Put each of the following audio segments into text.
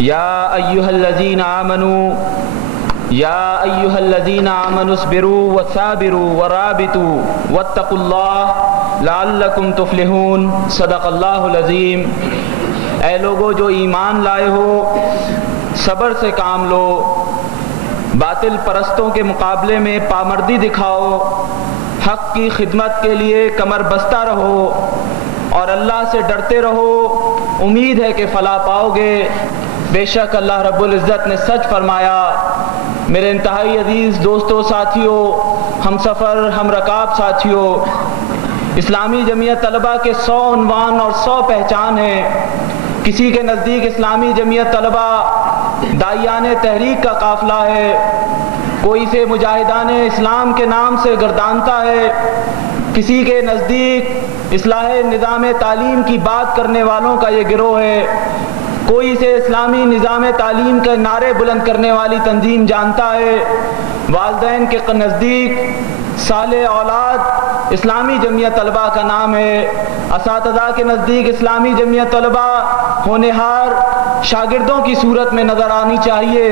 یا ایھا الذین آمنوا اصبروا وصابروا ورابطوا واتقوا اللہ لعلکم تفلحون۔ صدق اللہ العظیم۔ اے لوگو جو ایمان لائے ہو، صبر سے کام لو، باطل پرستوں کے مقابلے میں پامردی دکھاؤ، حق کی خدمت کے لیے کمر بستہ رہو اور اللہ سے ڈرتے رہو، امید ہے کہ فلاح پاؤ گے۔ بے شک اللہ رب العزت نے سچ فرمایا۔ میرے انتہائی عزیز دوستوں، ساتھیوں، ہم سفر، ہم رکاب ساتھیوں، اسلامی جمعیت طلبہ کے 100 عنوان اور 100 پہچان ہیں۔ کسی کے نزدیک اسلامی جمعیت طلبہ داعیان تحریک کا قافلہ ہے، کوئی سے مجاہدان اسلام کے نام سے گردانتا ہے، کسی کے نزدیک اصلاح نظام تعلیم کی بات کرنے والوں کا یہ گروہ ہے، کوئی سے اسلامی نظام تعلیم کے نعرے بلند کرنے والی تنظیم جانتا ہے۔ والدین کے نزدیک صالح اولاد اسلامی جمعیت طلبہ کا نام ہے، اساتذہ کے نزدیک اسلامی جمعیت طلبہ ہونہار شاگردوں کی صورت میں نظر آنی چاہیے۔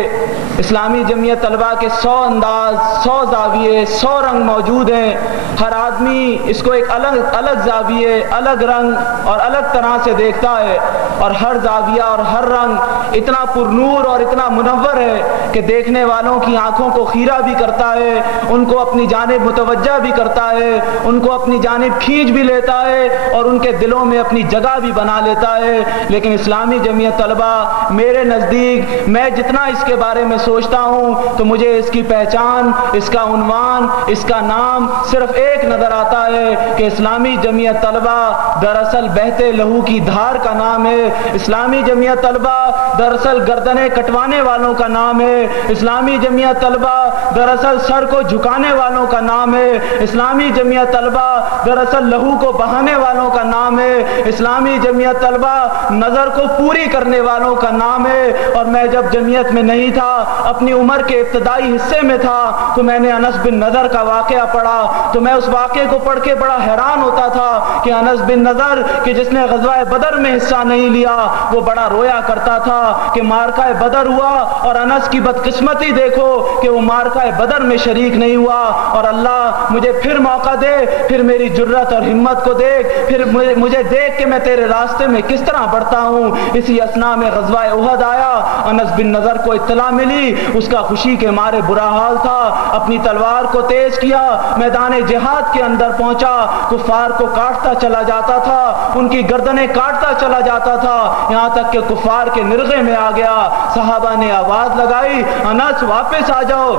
اسلامی جمعیت طلبہ کے 100 انداز، 100 زاویے، 100 رنگ موجود ہیں۔ ہر آدمی اس کو ایک الگ زاویے، الگ رنگ اور الگ طرح سے دیکھتا ہے، اور ہر زاویہ اور ہر رنگ اتنا پرنور اور اتنا منور ہے کہ دیکھنے والوں کی آنکھوں کو خیرہ بھی کرتا ہے، ان کو اپنی جانب متوجہ بھی کرتا ہے، ان کو اپنی جانب کھینچ بھی لیتا ہے اور ان کے دلوں میں اپنی جگہ بھی بنا لیتا ہے۔ لیکن اسلامی جمعیت طلبہ میرے نزدیک، میں جتنا اس کے بارے میں سوچتا ہوں تو مجھے اس کی پہچان، اس کا عنوان، اس کا نام صرف ایک نظر آتا ہے کہ اسلامی جمعیت طلبہ دراصل بہتے لہو کی دھار کا نام ہے۔ اسلامی جمعیت طلبہ دراصل گردنیں کٹوانے والوں کا نام ہے۔ اسلامی جمعیت طلبہ دراصل سر کو جھکانے والوں کا نام ہے۔ اسلامی جمعیت طلبہ دراصل لہو کو بہانے والوں کا نام ہے۔ اسلامی جمعیت طلبہ نظر کو پوری کرنے والوں کا نام ہے۔ اور میں جب جمعیت میں نہیں تھا، اپنی عمر کے ابتدائی حصے میں تھا، تو میں نے انس بن نضر کا واقعہ پڑھا، تو میں اس واقعے کو پڑھ کے بڑا حیران ہوتا تھا کہ انس بن نضر کہ جس نے غزوہ بدر میں حصہ نہیں لیا، وہ بڑا رویا کرتا تھا کہ معرکہ بدر ہوا اور انس کی بدقسمتی دیکھو کہ وہ معرکہ بدر میں شریک نہیں ہوا۔ اور اللہ مجھے پھر موقع دے، پھر میری جرت اور ہمت کو دیکھ، پھر مجھے دیکھ کہ میں تیرے راستے میں کس طرح بڑھتا ہوں۔ اسی اثناء میں غزوہ احد آیا، انس بن نضر کو اطلاع ملی، اس کا خوشی کے مارے برا حال تھا، اپنی تلوار کو تیز کیا، میدان جہاد کے اندر پہنچا، کفار کو کاٹتا چلا جاتا تھا، ان کی گردنیں کاٹتا چلا جاتا تھا، یہاں تک کہ کفار کے نرغے میں آ گیا۔ صحابہ نے آواز لگائی، انس واپس آ جاؤ،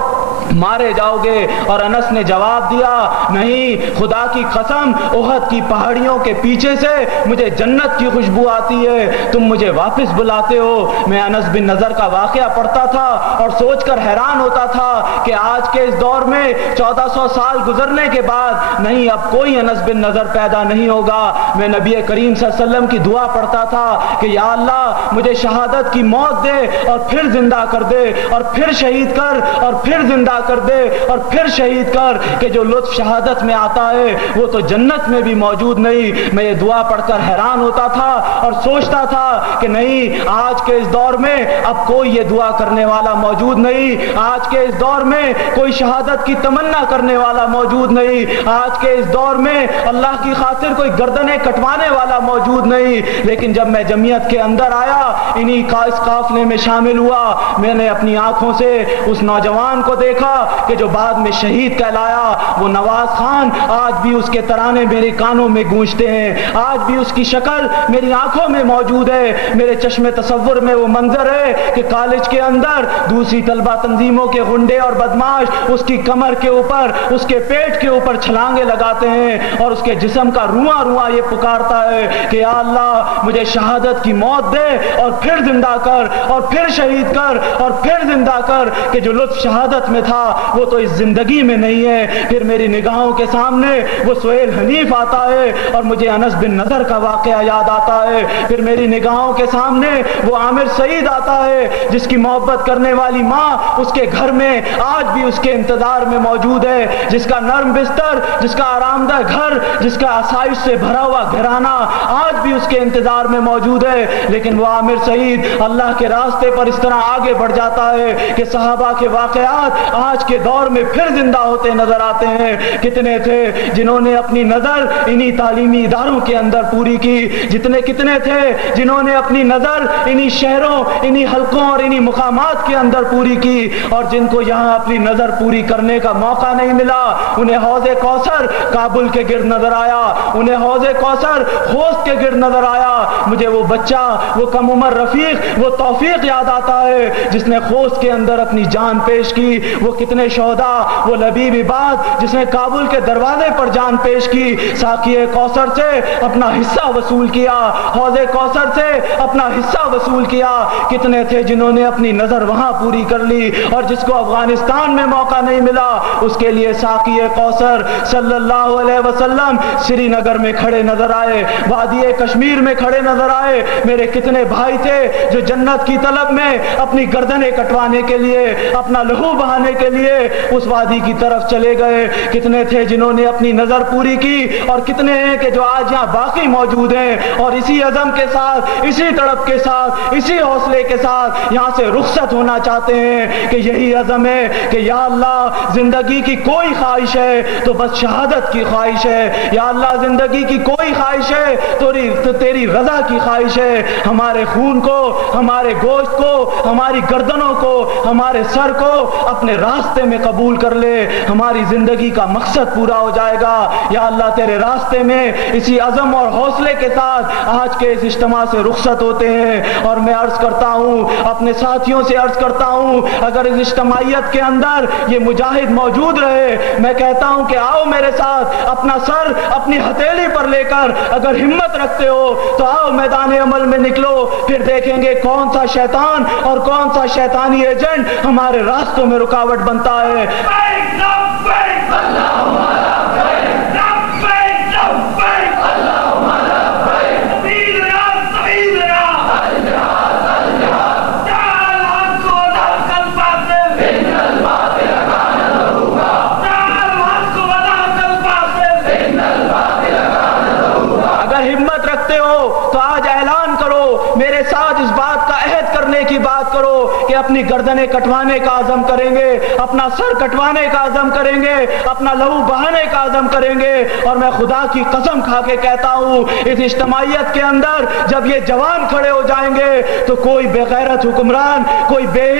مارے جاؤ گے۔ اور انس نے جواب دیا، نہیں، خدا کی قسم، احد کی پہاڑیوں کے پیچھے سے مجھے جنت کی خوشبو آتی ہے، تم مجھے واپس بلاتے ہو۔ میں انس بن نضر کا واقعہ پڑھتا تھا اور سوچ کر حیران ہوتا تھا کہ آج کے اس دور میں 1400 سال گزرنے کے بعد نہیں، اب کوئی انس بن نضر پیدا نہیں ہوگا۔ میں نبی کریم صلی اللہ علیہ وسلم کی دعا پڑھتا تھا کہ یا اللہ مجھے شہادت کی موت دے اور پھر زندہ کر دے، اور پھر شہید کر، اور پھر زندہ کر دے، اور پھر شہید کر، کہ جو لطف شہادت میں آتا ہے وہ تو جنت میں بھی موجود نہیں۔ میں یہ دعا پڑھ کر حیران ہوتا تھا اور سوچتا تھا کہ نہیں، آج کے اس دور میں اب کوئی یہ دعا کرنے والا موجود نہیں، آج کے اس دور میں کوئی شہادت کی تمنا کرنے والا موجود نہیں، آج کے اس دور میں اللہ کی خاطر کوئی گردنیں کٹوانے والا موجود نہیں۔ لیکن جب میں جمعیت کے اندر آیا، انہی کا اس قافلے میں شامل ہوا، میں نے اپنی آنکھوں سے اس نوجوان کو دیکھا کہ جو بعد میں شہید کہلایا، وہ نواز خان، آج بھی اس کے ترانے میرے کانوں میں گونجتے ہیں، آج بھی اس کی شکل میری آنکھوں میں موجود ہے، میرے چشم تصور میں وہ منظر ہے کہ کالج کے اندر دوسری طلبہ تنظیموں کے غنڈے اور بدماش اس کی کمر کے اوپر، اس کے پیٹ کے اوپر چھلانگے لگاتے ہیں اور اس کے جسم کا رواں رواں یہ پکارتا ہے کہ یا اللہ مجھے شہادت کی موت دے اور پھر زندہ کر، اور پھر شہید کر، اور پھر زندہ کر، کہ جو لطف شہادت میں تھا وہ تو اس زندگی میں نہیں ہے۔ پھر میری نگاہوں کے سامنے وہ سہیل حنیف آتا ہے اور مجھے انس بن نضر کا واقعہ یاد آتا ہے ہے. پھر میری نگاہوں کے سامنے وہ عامر سعید آتا ہے جس کی محبت کرنے والی ماں اس کے گھر میں آج بھی اس کے انتظار میں موجود ہے, جس کا نرم بستر, جس کا آرام دہ گھر, جس کا آسائش سے بھرا ہوا گھرانہ آج بھی اس کے انتظار میں موجود ہے. لیکن وہ عامر سعید اللہ کے راستے پر اس طرح آگے بڑھ جاتا ہے کہ صحابہ کے واقعات آج کے دور میں پھر زندہ ہوتے نظر آتے ہیں. کتنے تھے جنہوں نے اپنی نظر انہی تعلیمی اداروں کے اندر پوری کی, کتنے تھے جنہوں نے اپنی نظر انہی شہروں, انہی حلقوں اور انہی مقامات کے اندر پوری کی, اور جن کو یہاں اپنی نظر پوری کرنے کا موقع نہیں ملا انہیں حوض کوثر کابل کے گرد نظر آیا, انہیں حوض کوثر خوست کے گرد نظر آیا. مجھے وہ بچہ, وہ کم عمر رفیق, وہ توفیق یاد آتا ہے جس نے خوست کے اندر اپنی جان پیش کی. وہ کتنے شہداء, وہ لبیب عباد جس نے کابل کے دروازے پر جان پیش کی, ساقی کوثر سے اپنا حصہ وصول کیا, حوض کوثر سے اپنا حصہ وصول کیا. کتنے تھے جنہوں نے اپنی نظر وہاں پوری کر لی, اور جس کو افغانستان میں موقع نہیں ملا اس کے لیے ساقی کوثر صلی اللہ علیہ وسلم سری نگر میں کھڑے نظر آئے, وادی کشمیر میں کھڑے نظر آئے. میرے کتنے بھائی تھے جو جنت کی طلب میں اپنی گردنیں کٹوانے کے لیے, اپنا لہو بہانے کے لیے اس وادی کی طرف چلے گئے. کتنے تھے جنہوں نے اپنی نظر پوری کی, اور کتنے ہیں کہ جو آج یہاں باقی موجود ہیں اور اسی عزم کے ساتھ, اسی تڑپ کے ساتھ, اسی حوصلے کے ساتھ یہاں سے رخصت ہونا چاہتے ہیں کہ یہی عزم ہے کہ یا اللہ زندگی کی کوئی خواہش ہے تو بس شہادت کی خواہش ہے, یا اللہ زندگی کی کوئی خواہش ہے تو تیری رضا کی خواہش ہے. ہمارے خون کو, ہمارے گوشت کو, ہماری گردنوں کو, ہمارے سر کو اپنے راستے میں قبول کر لے, ہماری زندگی کا مقصد پورا ہو جائے گا. یا اللہ تیرے راستے میں اسی عزم اور حوصلے کے ساتھ آج کے اس اجتماع سے رخصت ہوتے ہیں. اور میں عرض کرتا ہوں, اپنے ساتھیوں سے عرض کرتا ہوں, اگر اس اجتماعیت کے اندر یہ مجاہد موجود رہے, میں کہتا ہوں کہ آؤ میرے ساتھ اپنا سر اپنی ہتھیلی پر لے کر, اگر ہمت رکھتے ہو تو آؤ میدان عمل میں نکلو. پھر دیکھیں گے کون سا شیطان اور کون سا شیطانی ایجنٹ ہمارے راستوں میں رکاوٹ بنتا ہے. اپنی گردنیں کٹوانے کا عزم کریں گے, اپنا سر کٹوانے کا عزم کریں گے, اپنا لہو بہانے کا عزم کریں گے. اور میں خدا کی قسم کھا کے کہتا ہوں اس اجتماعیت کے اندر جب یہ جوان کھڑے ہو جائیں گے تو کوئی بے غیرت حکمران, کوئی بے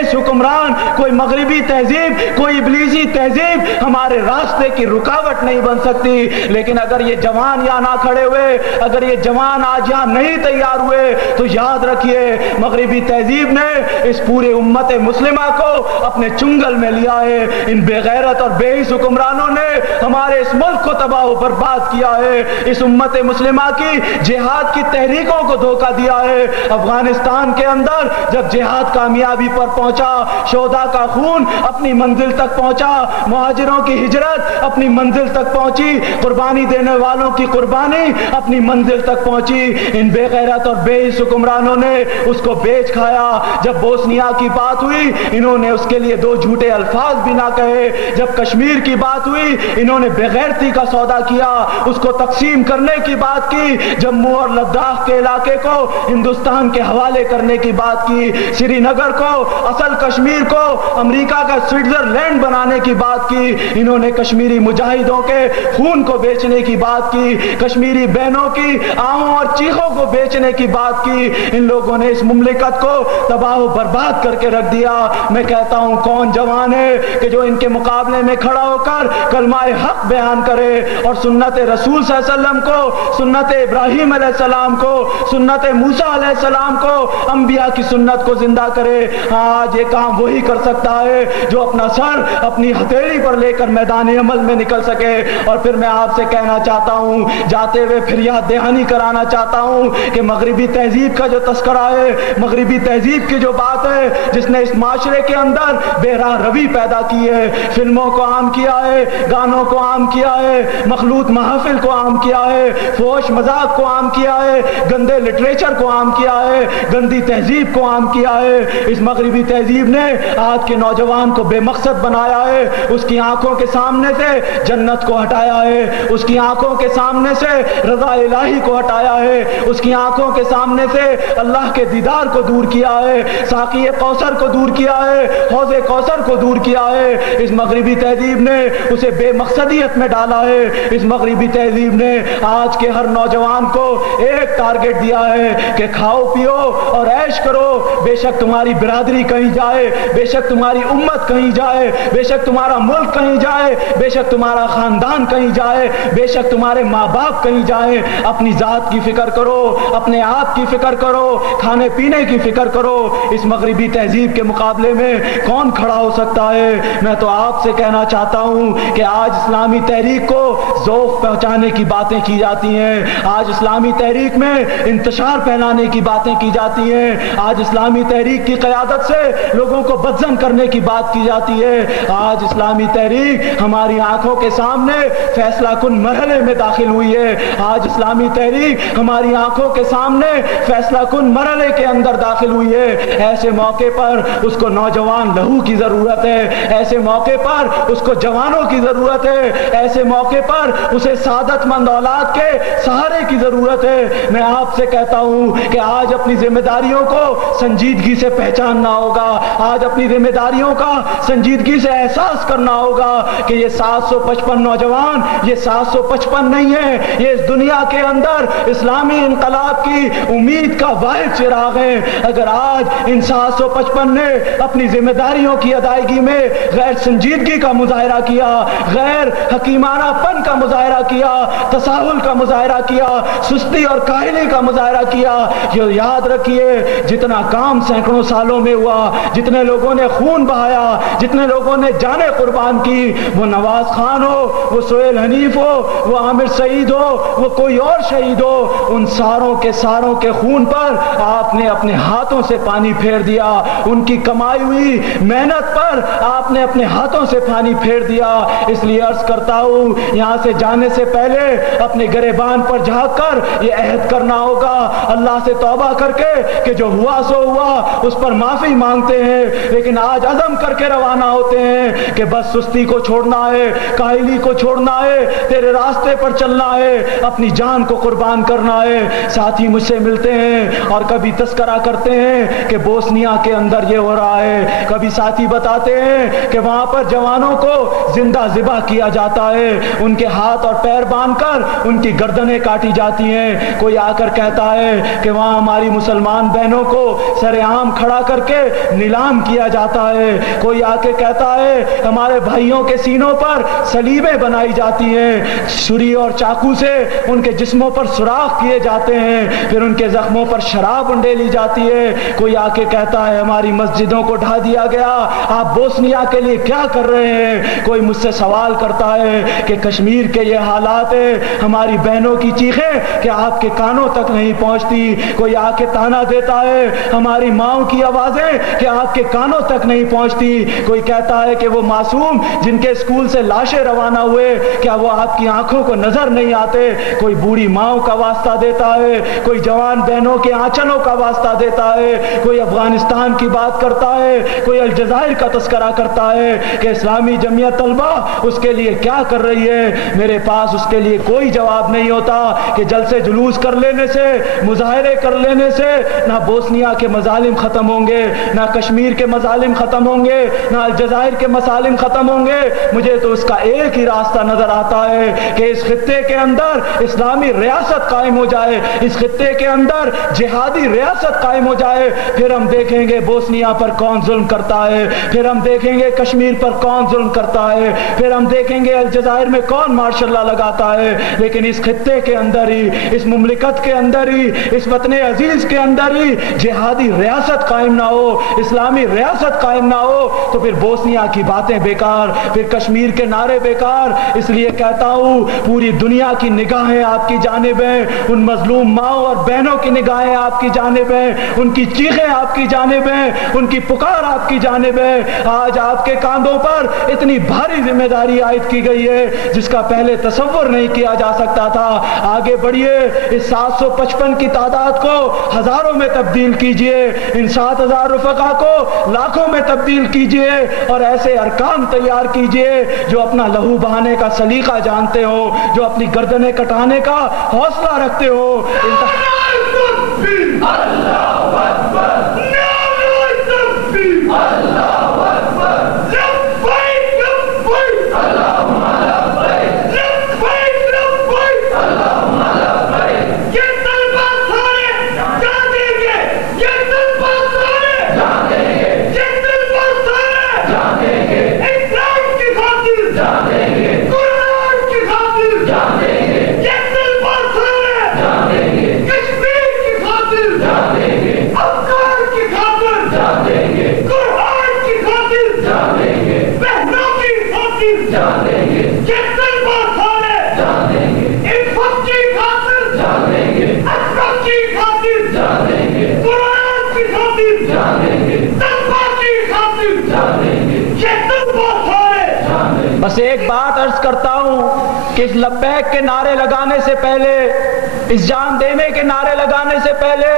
حس حکمران, کوئی مغربی تہذیب, کوئی ابلیسی تہذیب ہمارے راستے کی رکاوٹ نہیں بن سکتی. لیکن اگر یہ جوان یہاں نہ کھڑے ہوئے, اگر یہ جوان آج یہاں نہیں تیار ہوئے تو یاد رکھیے مغربی تہذیب نے اس پورے امت مسلمہ کو اپنے چنگل میں لیا ہے. ان بے غیرت اور بے حس حکمرانوں نے ہمارے اس ملک کو تباہ و برباد کیا ہے, اس امت مسلمہ کی جہاد کی تحریکوں کو دھوکہ دیا ہے. افغانستان کے اندر جب جہاد کامیابی پر پہنچا, شہداء کا خون اپنی منزل تک پہنچا, مہاجروں کی ہجرت اپنی منزل تک پہنچی, قربانی دینے والوں کی قربانی اپنی منزل تک پہنچی, ان بے غیرت اور بے حس حکمرانوں نے اس کو بیچ کھایا. جب بوسنیا کی بات ہوئی انہوں نے اس کے لیے دو جھوٹے الفاظ بھی نہ کہے. جب کشمیر کی بات ہوئی انہوں نے بغیرتی کا سودا کیا, اس کو تقسیم کرنے کی بات کی. جموں اور لداخ کے علاقے کو ہندوستان کے حوالے کرنے کی بات کی. سری نگر کو, اصل کشمیر کو امریکہ کا سوئٹزرلینڈ بنانے کی بات کی. انہوں نے کشمیری مجاہدوں کے خون کو بیچنے کی بات کی, کشمیری بہنوں کی آہوں اور چیخوں کو بیچنے کی بات کی. ان لوگوں نے اس مملکت کو تباہ و برباد کر کے رکھ دیا. میں کہتا ہوں کون جوان ہے کہ جو ان کے مقابلے میں کھڑا ہو کر کلمہ حق بیان کرے اور سنت رسول صلی اللہ علیہ وسلم کو, سنت ابراہیم علیہ السلام کو, سنت موسیٰ علیہ السلام کو, انبیاء کی سنت کو زندہ کرے. آج یہ کام وہی کر سکتا ہے جو اپنا سر اپنی ہتھیلی پر لے کر میدان عمل میں نکل سکے. اور پھر میں آپ سے کہنا چاہتا ہوں, جاتے ہوئے پھر یاد دہانی کرانا چاہتا ہوں کہ مغربی تہذیب کا جو تذکرہ ہے, مغربی مغربی تہذیب کی جو بات ہے جس نے اس معاشرے کے اندر بے راہ روی پیدا کی ہے، فلموں کو عام کیا ہے، گانوں کو عام کیا ہے، مخلوط محافل کو عام کیا ہے، فحش مذاق کو عام کیا ہے، گندے لٹریچر کو عام کیا ہے، گندی تہذیب کو عام کیا ہے، اس مغربی تہذیب نے آج کے نوجوان کو بے مقصد بنایا ہے، اس کی آنکھوں کے سامنے سے جنت کو ہٹایا ہے، اس کی آنکھوں کے سامنے سے رضا الہی کو ہٹایا ہے، اس کی آنکھوں کے سامنے سے اللہ کے دیدار کو دور کیا ہے، ساقی کوثر کو دور کیا ہے، حوض کوثر کو دور کیا ہے۔ اس مغربی تہذیب نے اسے بے مقصدیت میں ڈالا ہے۔ اس مغربی تہذیب نے آج کے ہر نوجوان کو ایک ٹارگٹ دیا ہے کہ کھاؤ پیو اور عیش کرو، بے شک تمہاری برادری کہیں جائے، بے شک تمہاری امت کہیں جائے، بے شک تمہارا ملک کہیں جائے، بے شک تمہارا خاندان کہیں جائے، بے شک تمہارے ماں باپ کہیں جائیں، اپنی ذات کی فکر کرو، اپنے آپ کی فکر کرو، کھانے پینے کی فکر کرو۔ اس مغربی تہذیب کے مقابلے میں کون کھڑا ہو سکتا ہے؟ میں تو آپ سے کہنا چاہتا ہوں کہ آج اسلامی تحریک کو ذوق پہنچانے کی باتیں کی جاتی ہیں، آج اسلامی تحریک میں انتشار پھیلانے کی باتیں کی جاتی ہیں، آج اسلامی تحریک کی قیادت سے لوگوں کو بدظن کرنے کی بات کی جاتی ہے۔ آج اسلامی تحریک ہماری آنکھوں کے سامنے فیصلہ کن مرحلے میں داخل ہوئی ہے، آج اسلامی تحریک ہماری آنکھوں کے سامنے فیصلہ کن مرحلے کے اندر داخل ہوئی ہے۔ ایسے موقع پر اس کو نوجوان لہو کی ضرورت ہے، ایسے موقع پر اس کو جوانوں کی ضرورت ہے، ایسے موقع پر اسے سعادت مند اولاد کے سہارے کی ضرورت ہے۔ میں آپ سے کہتا ہوں کہ آج اپنی ذمہ داریوں کو سنجیدگی سے پہچاننا ہوگا، آج اپنی ذمہ داریوں کا سنجیدگی سے احساس کرنا ہوگا کہ یہ 755 نوجوان یہ 755 نہیں ہے، یہ اس دنیا کے اندر اسلامی انقلاب کی امید کا واحد چراغ ہے۔ اگر آج ان 755 نے اپنی ذمہ داریوں کی ادائیگی میں غیر سنجیدگی کا مظاہرہ کیا، غیر حکیمانہ پن کا مظاہرہ کیا، تساہل کا مظاہرہ کیا، سستی اور کاہلی کا مظاہرہ کیا، یہ یاد رکھیے جتنا کام سینکڑوں سالوں میں ہوا، جتنے لوگوں نے خون بہایا، جتنے لوگوں نے جانیں قربان کی، وہ نواز خان ہو، وہ سہیل حنیف ہو، وہ عامر سعید ہو، وہ کوئی اور شہید ہو، ان ساروں کے خون پر آپ نے اپنے ہاتھوں سے پانی پھیر دیا، ان کی کمائی ہوئی محنت پر آپ نے اپنے ہاتھوں سے پانی پھیر دیا۔ اس لیے عرض کرتا ہوں یہاں سے جانے سے پہلے اپنے گریبان پر جھانک کر یہ عہد کرنا ہوگا، اللہ سے توبہ کر کے کہ جو ہوا سو ہوا اس پر معافی مانگتے ہیں، لیکن آج عزم کر کے روانہ ہوتے ہیں کہ بس سستی کو چھوڑنا ہے، کاہلی کو چھوڑنا ہے، تیرے راستے پر چلنا ہے، اپنی جان کو قربان کرنا ہے۔ ساتھی مجھ سے ملتے ہیں اور کبھی تذکرہ کرتے ہیں کہ بوسنیا کے اندر یہ ہو رہا ہے، کبھی ساتھی بتاتے ہیں کہ وہاں پر جوانوں کو زندہ ذبح کیا جاتا ہے، ان کے ہاتھ اور پیر باندھ کر ان کی گردنیں کاٹی جاتی ہیں۔ کوئی آ کر کہتا ہے کہ وہاں ہماری مسلمان بہنوں کو سر عام کھڑا کر کے نیلام کیا جاتا ہے۔ کوئی آ کے کہتا ہے ہمارے بھائیوں کے سینوں پر صلیبیں بنائی جاتی ہیں، چھری اور چاقو سے ان کے جسموں پر سوراخ کیے جاتے ہیں، پھر ان کے زخموں پر شراب انڈیلی جاتی ہے۔ کوئی آ کے کہتا ہے ہماری مسجدوں کو ڈھا دیا گیا، آپ بوسنیا کے لیے کیا کر رہے ہیں؟ کوئی مجھ سے سوال کرتا ہے کہ کشمیر کے یہ حالات ہیں، ہماری بہنوں کی چیخیں کہ آپ کے کانوں تک نہیں پہنچتی۔ کوئی آ کے تانا دیتا ہے ہماری ماؤں کی آوازیں کہ آپ کے کانوں تک نہیں پہنچتی۔ کوئی کہتا ہے کہ وہ معصوم جن کے اسکول سے لاشیں روانہ ہوئے کیا وہ آپ کی آنکھوں کو نظر نہیں آتے؟ کوئی بوڑھی ماؤں کا واسطہ دیتا ہے، کوئی جوان بہنوں کے آنچلوں کا واسطہ دیتا ہے، کوئی افغانستان کی بات کرتا ہے، کوئی الجزائر کا تذکرہ کرتا ہے کہ اسلامی جمعیت طلبہ اس کے لیے کیا کر رہی ہے۔ میرے پاس اس کے لیے کوئی جواب نہیں ہوتا کہ جلسے جلوس کر لینے سے، مظاہرے کر لینے سے نہ بوسنیا کے مظالم ختم ہوں گے، نہ کشمیر کے مظالم ختم ہوں گے، نہ الجزائر کے مظالم ختم ہوں گے۔ مجھے تو اس کا ایک ہی راستہ نظر آتا ہے کہ اس خطے کے اندر اسلامی ریاست قائم ہو جائے، اس خطے کے اندر جہادی ریاست قائم ہو جائے، پھر ہم دیکھیں گے بوسنیا پر کون ظلم کرتا ہے، پھر ہم دیکھیں گے کشمیر پر کون ظلم کرتا ہے، پھر ہم دیکھیں گے الجزائر میں کون ماشاء اللہ لگاتا ہے۔ لیکن اس خطے کے اندر ہی، اس مملکت کے اندر ہی، اس وطن عزیز کے اندر ہی جہادی ریاست قائم نہ ہو، اسلامی ریاست قائم نہ ہو تو پھر بوسنیا کی باتیں بیکار، پھر کشمیر کے نعرے بیکار۔ اس لیے کہتا ہوں پوری دنیا کی نگاہیں آپ کی جانب ہیں، ان مظلوم ماؤں اور بہنوں کی نگاہیں آپ کی جانب ہیں، ان کی چیخیں آپ کی جانب ہیں، ان کی پکار آپ کی جانب ہے. آج آپ کے کاندھوں پر اتنی بھاری ذمہ داری عائد کی گئی ہے جس کا پہلے تصور نہیں کیا جا سکتا تھا. آگے بڑھیے، اس 755 کی تعداد کو ہزاروں میں تبدیل کیجئے، ان 7000 رفقا کو لاکھوں میں تبدیل کیجئے، اور ایسے ارکان تیار کیجئے جو اپنا لہو بہانے کا سلیقہ جانتے ہو، جو اپنی گردنیں کٹانے کا حوصلہ رکھتے ہو. بس ایک بات عرض کرتا ہوں کہ اس لبیک کے نعرے لگانے سے پہلے، اس جان دینے کے نعرے لگانے سے پہلے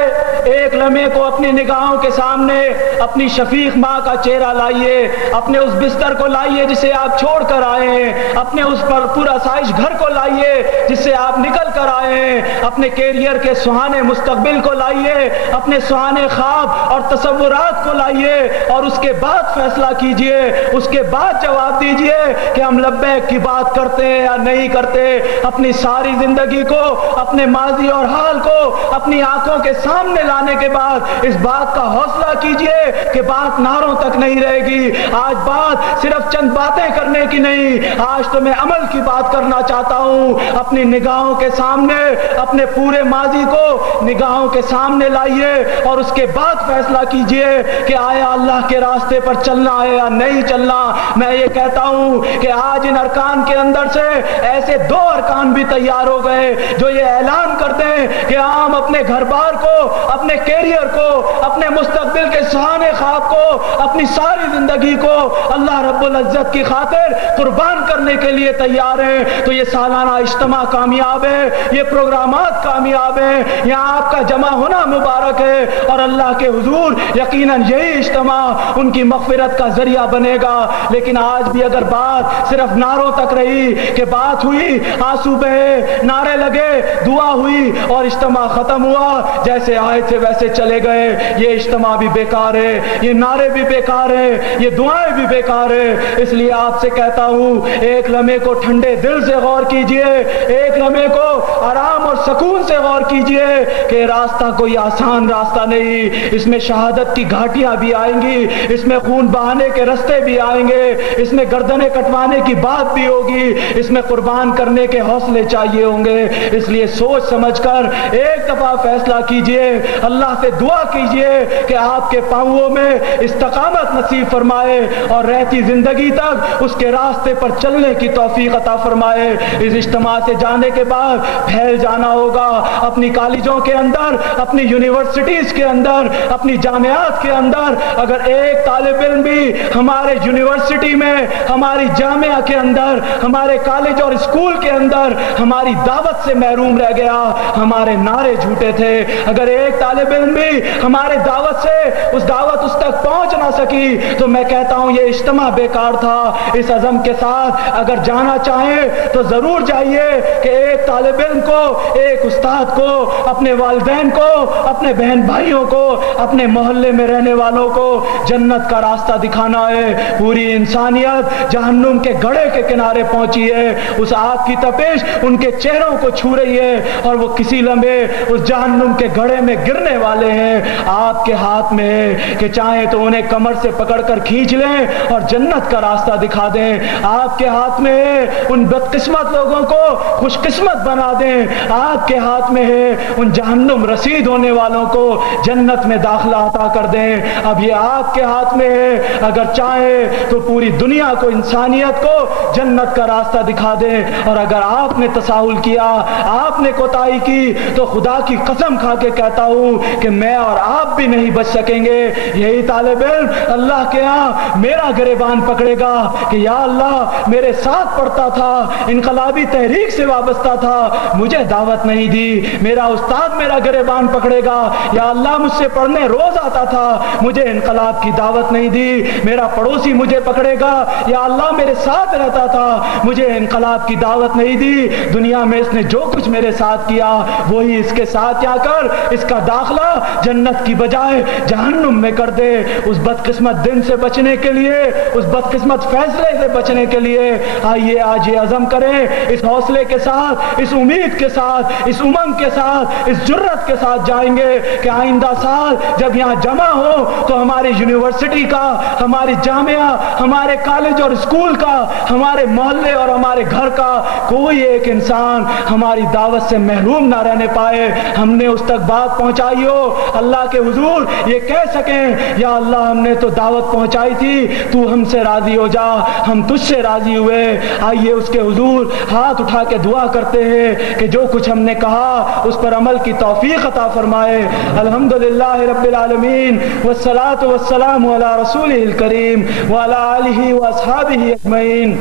ایک لمحے کو اپنی نگاہوں کے سامنے اپنی شفیق ماں کا چہرہ لائیے، اپنے اس بستر کو لائیے جسے آپ چھوڑ کر آئے ہیں، اپنے اس پر پورا آسائش گھر کو لائیے جس سے آپ نکل کر آئے ہیں، اپنے کیریئر کے سہانے مستقبل کو لائیے، اپنے سہانے خواب اور تصورات کو لائیے، اور اس کے بعد فیصلہ کیجئے، اس کے بعد جواب دیجئے کہ ہم لبیک کی بات کرتے ہیں یا نہیں کرتے. اپنی ساری زندگی کو، اپنے ماضی اور حال کو اپنی آنکھوں کے سامنے لانے کے بعد اس بات کا حوصلہ کیجئے کہ بات نعروں تک نہیں رہے گی. آج بات صرف چند باتیں کرنے کی نہیں، آج تو میں عمل کی بات کرنا چاہتا ہوں. اپنی نگاہوں کے سامنے اپنے پورے ماضی کو نگاہوں کے سامنے لائیے اور اس کے بعد فیصلہ کیجئے کہ آیا اللہ کے راستے پر چلنا ہے یا نہیں چلنا. میں یہ کہتا ہوں کہ آج ان ارکان کے اندر سے ایسے 2 ارکان بھی تیار ہو گئے جو یہ اعلان کرتے ہیں کہ ہم اپنے گھر بار کو، اپنے کیریئر کو، اپنے مستقبل کے سہانے خواب کو، اپنی ساری زندگی کو اللہ رب العزت کی خاطر قربان کرنے کے لیے تیار ہیں. تو یہ سالانہ اجتماع کامیاب ہے، یہ پروگرامات کامیاب ہیں، یہاں آپ کا جمع ہونا مبارک ہے، اور اللہ کے حضور یقیناً یہی اجتماع ان کی مغفرت کا ذریعہ بنے گا. لیکن آج بھی اگر بات صرف نعروں تک رہی کہ بات ہوئی، آنسو بہے، نعرے لگے، دعا ہوئی اور اجتماع ختم ہوا، جیسے آئے تھے ویسے چلے گئے، یہ اجتماع بھی بیکار ہے، یہ نعرے بھی بیکار ہیں، یہ دعائیں بھی بیکار ہیں. اس لیے آپ سے کہتا ہوں ایک لمحے کو ٹھنڈے دل سے غور کیجئے، ایک لمحے کو آرام اور سکون سے غور کیجئے کہ راستہ کوئی آسان راستہ نہیں. اس میں شہادت کی گھاٹیاں بھی آئیں گی، اس میں خون بہانے کے رستے بھی آئیں گے، اس میں گردنیں کٹوانے کی بات بھی ہوگی، اس میں قربان کرنے کے حوصلے چاہیے ہوں گے. اس لیے سوچ سمجھ کر ایک دفعہ فیصلہ کیجئے، اللہ سے دعا کیجئے کہ آپ کے پاؤں میں استقامت نصیب فرمائے اور رہتی زندگی تک اس کے راستے پر چلنے کی توفیق عطا فرمائے. اس اجتماع سے جانے کے بعد پھیل جانا ہوگا اپنی کالجوں کے اندر، اپنی یونیورسٹیز کے اندر، اپنی جامعات کے اندر. اگر ایک طالب علم بھی ہمارے یونیورسٹی میں، ہماری جامعہ کے اندر، ہمارے کالج اور اسکول کے اندر ہماری دعوت سے محروم رہ گیا، ہمارے نعرے جھوٹے تھے. اگر ایک طالب علم بھی ہمارے دعوت سے اس دعوت اس تک پہنچ نہ سکی تو میں کہتا ہوں یہ اجتماع بیکار تھا. اس عزم کے ساتھ اگر جانا چاہیں تو ضرور جائیے کہ ایک طالب علم کو، ایک استاد کو، اپنے والدین کو، اپنے بہن بھائیوں کو، اپنے محلے میں رہنے والوں کو جنت کا راستہ دکھانا ہے. پوری انسانیت جہنم کے گڑھے کے کنارے پہنچی ہے، اس آگ کی تپش ان کے چہروں کو چھو رہی ہے اور وہ کسی لمحے اس جہنم کے گڑھے میں گرنے والے ہیں. آپ کے ہاتھ میں ہے کہ چاہیں تو انہیں کمر سے پکڑ کر کھینچ لیں اور جنت کا راستہ دکھا دیں. آپ کے ہاتھ میں ہے ان بدقسمت لوگوں کو خوش قسمت بنا دیں. آپ کے ہاتھ میں ہے ان جہنم رسید ہونے والوں کو جنت میں داخلہ عطا کر دیں. اب یہ آپ کے ہاتھ میں ہے، اگر چاہیں تو پوری دنیا کو، انسانیت کو جنت کا راستہ دکھا دیں. اور اگر آپ نے تساہل کیا، آپ نے کوئی کوتاہی کی تو خدا کی قسم کھا کے کہتا ہوں کہ میں اور آپ بھی نہیں بچ سکیں گے. یہی طالب علم اللہ کے ہاں میرا گریبان پکڑے گا کہ یا اللہ میرے ساتھ پڑھتا تھا, انقلابی تحریک سے وابستہ تھا, مجھے دعوت نہیں دی. میرا استاد میرا گریبان پکڑے گا, یا اللہ مجھ سے پڑھنے روز آتا تھا, مجھے انقلاب کی دعوت نہیں دی. میرا پڑوسی مجھے پکڑے گا, یا اللہ میرے ساتھ رہتا تھا, مجھے انقلاب کی دعوت نہیں دی. دنیا میں اس نے جو کچھ میرے ساتھ کیا وہی اس کے ساتھ آ کر اس کا داخلہ جنت کی بجائے جہنم میں کر دے. اس بدقسمت دن سے بچنے کے لیے, اس بدقسمت فیصلے سے بچنے کے لیے آئیے آج یہ عزم کریں, اس حوصلے کے ساتھ, اس امید کے ساتھ, اس امنگ کے ساتھ, اس جرت کے ساتھ جائیں گے کہ آئندہ سال جب یہاں جمع ہو تو ہماری یونیورسٹی کا, ہماری جامعہ, ہمارے کالج اور اسکول کا, ہمارے محلے اور ہمارے گھر کا کوئی ایک انسان ہماری دعوت سے محروم نہ رہنے پائے. ہم نے اس تک بات پہنچائی ہو, اللہ کے حضور یہ کہہ سکیں یا اللہ ہم نے تو دعوت پہنچائی تھی, تو ہم سے راضی ہو جا, ہم تجھ سے راضی ہوئے. آئیے اس کے حضور ہاتھ اٹھا کے دعا کرتے ہیں کہ جو کچھ ہم نے کہا اس پر عمل کی توفیق عطا فرمائے. الحمدللہ رب العالمین والصلاة والسلام علی رسولہ الکریم وعلی آلہ واصحابہ اجمعین.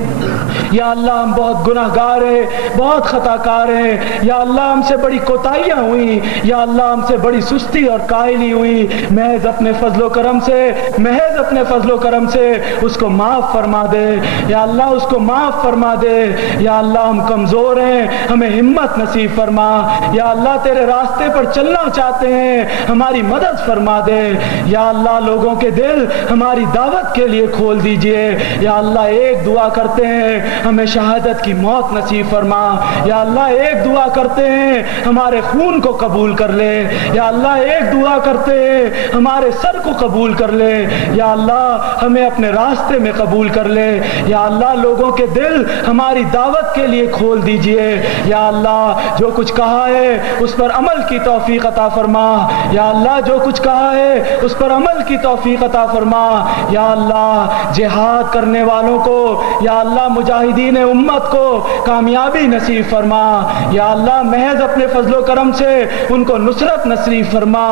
یا اللہ ہم بہت گناہ گار ہیں, بہت خطا کار ہیں. یا اللہ ہم سے بڑی کوتاہیاں ہوئیں, یا اللہ ہم سے بڑی سستی اور کاہلی ہوئی. محض اپنے فضل و کرم سے, محض اپنے فضل و کرم سے اس کو معاف فرما دے. یا اللہ اس کو معاف فرما دے. یا اللہ ہم کمزور ہیں, ہمیں ہمت نصیب فرما. یا اللہ تیرے راستے پر چلنا چاہتے ہیں, ہماری مدد فرما دے. یا اللہ لوگوں کے دل ہماری دعوت کے لیے کھول دیجئے. یا اللہ ایک دعا کرتے ہیں ہمیں شہادت کی موت نصیب فرما. یا اللہ ایک دعا کرتے ہیں ہمارے خون کو قبول کر لے. یا اللہ ایک دعا کرتے ہیں ہمارے سر کو قبول کر لے. یا اللہ ہمیں اپنے راستے میں قبول کر لے. یا اللہ لوگوں کے دل ہماری دعوت کے لیے کھول دیجئے. یا اللہ جو کچھ کہا ہے اس پر عمل کی توفیق عطا فرما. یا اللہ جو کچھ کہا ہے اس پر عمل کی توفیق عطا فرما. یا اللہ جہاد کرنے والوں کو, یا اللہ مجاہدین امت کو کامیابی نصیب فرما. یا اللہ محض اپنے فضل و کرم سے ان کو نصرت نصیب فرما.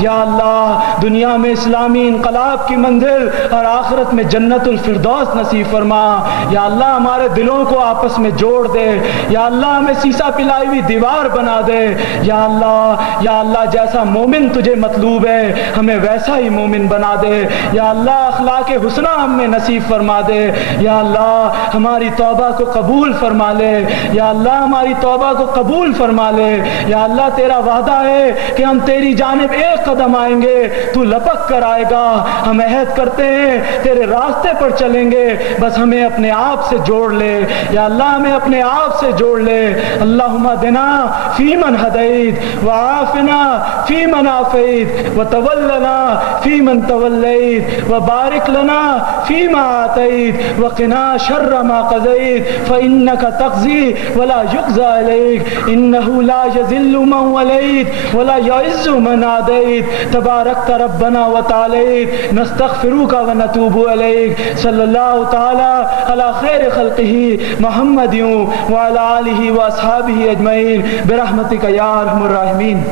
یا اللہ دنیا میں اسلامی انقلاب کی منزل اور آخرت میں جنت الفردوس نصیب فرما. یا اللہ ہمارے دلوں کو آپس میں جوڑ دے. یا اللہ ہمیں سیسا پلائی ہوئی دیوار بنا دے. یا اللہ جیسا مومن تجھے مطلوب ہے ہمیں ویسا ہی مومن بنا دے. یا اللہ اخلاق حسنہ ہم میں نصیب فرما دے. یا اللہ ہماری توبہ کو قبول فرما لے. یا اللہ ہماری توبہ کو قبول فرما لے. یا اللہ تیرا وعدہ ہے کہ ہم تیری جانب ایک قدم آئیں گے تو لپک کر آئے گا. ہم عہد کرتے ہیں تیرے راستے پر چلیں گے, بس ہمیں اپنے آپ سے جوڑ لے. یا اللہ ہمیں اپنے آپ سے جوڑ لے. اللہم اہدنا فیمن ہدیت وعافنا فیمن عافیت وتولنا فیمن تولیت وبارک لنا فیما آتیت وقنا شر ما قضیت فإنک تقضی ولا یقضى علیک انہ لا یذل من ولیت ولا یعز من عادیت تبارکت ربنا وتعالیت نستغفرک ونتوب الیک. صلی اللہ تعالی علی خیر خلقہ محمد وعلی آلہ واصحابہ اجمعین برحمتک یا ارحم الراحمین.